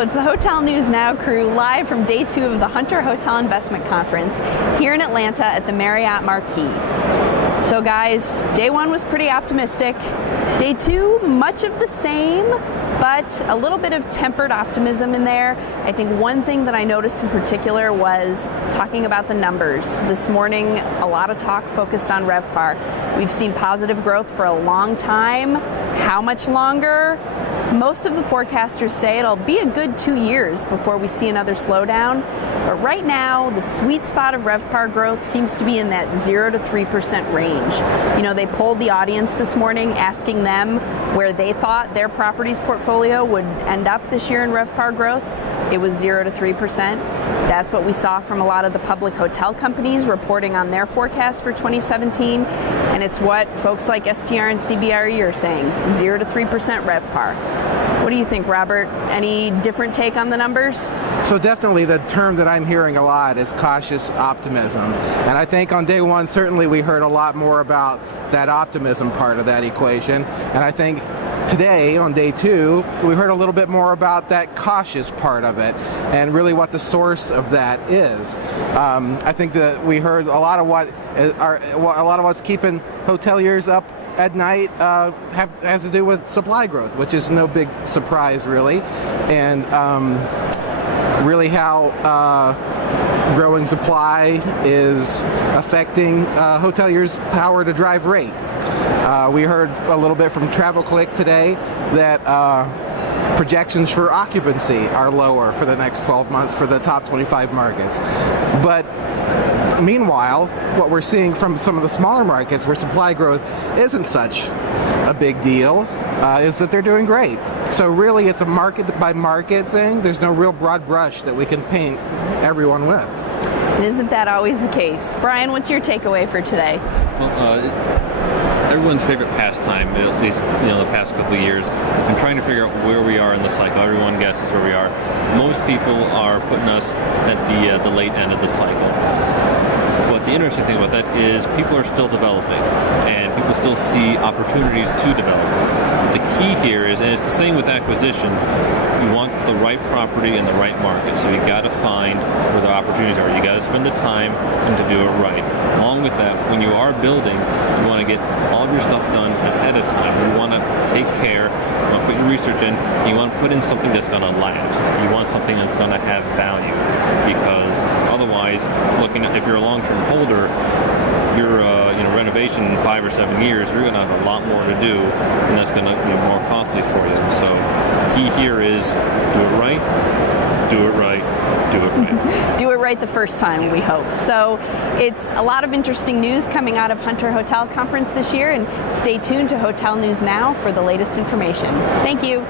Hello, it's the Hotel News Now crew live from day 2 of the Hunter Hotel Investment Conference here in Atlanta at the Marriott Marquis. So guys, day 1 was pretty optimistic. Day 2, much of the same, but a little bit of tempered optimism in there. I think one thing that I noticed in particular was talking about the numbers. This morning, a lot of talk focused on RevPAR. We've seen positive growth for a long time. How much longer? Most of the forecasters say it'll be a good 2 years before we see another slowdown. But right now, the sweet spot of RevPAR growth seems to be in that 0 to 3% range. You know, they polled the audience this morning asking them where they thought their property's portfolio would end up this year in RevPAR growth. It was 0 to 3%. That's what we saw from a lot of the public hotel companies reporting on their forecast for 2017. And it's what folks like STR and CBRE are saying, 0 to 3% RevPAR. What do you think, Robert? Any different take on the numbers? So definitely the term that I'm hearing a lot is cautious optimism. And I think on day 1, certainly we heard a lot more about that optimism part of that equation. And I think today, on day 2, we heard a little bit more about that cautious part of it and really what the source of that is. I think that we heard a lot of what's keeping hoteliers up at night has to do with supply growth, which is no big surprise really, and really how growing supply is affecting hoteliers' power to drive rate. We heard a little bit from TravelClick today that projections for occupancy are lower for the next 12 months for the top 25 markets. But meanwhile, what we're seeing from some of the smaller markets where supply growth isn't such a big deal is that they're doing great. So really it's a market by market thing. There's no real broad brush that we can paint everyone with. And isn't that always the case? Brian, what's your takeaway for today? Well, everyone's favorite pastime, at least the past couple of years, has been trying to figure out where we are in the cycle. Everyone guesses where we are. Most people are putting us at the late end of the cycle. But the interesting thing about that is people are still developing, and people still see opportunities to develop. The key here is, and it's the same with acquisitions, you want the right property in the right market. So you got to find where the opportunities are. You got to spend the time and to do it right. Along with that, when you are building, you want to get all of your stuff done ahead of time. You want to take care, you want to put your research in, and you want to put in something that's going to last. You want something that's going to have value, because otherwise, if you're a long-term holder, your renovation in 5 or 7 years, you're going to have a lot more to do, and that's going to be more costly for you. So the key here is do it right, do it right, do it right. Do it right the first time, we hope. So it's a lot of interesting news coming out of Hunter Hotel Conference this year, and stay tuned to Hotel News Now for the latest information. Thank you.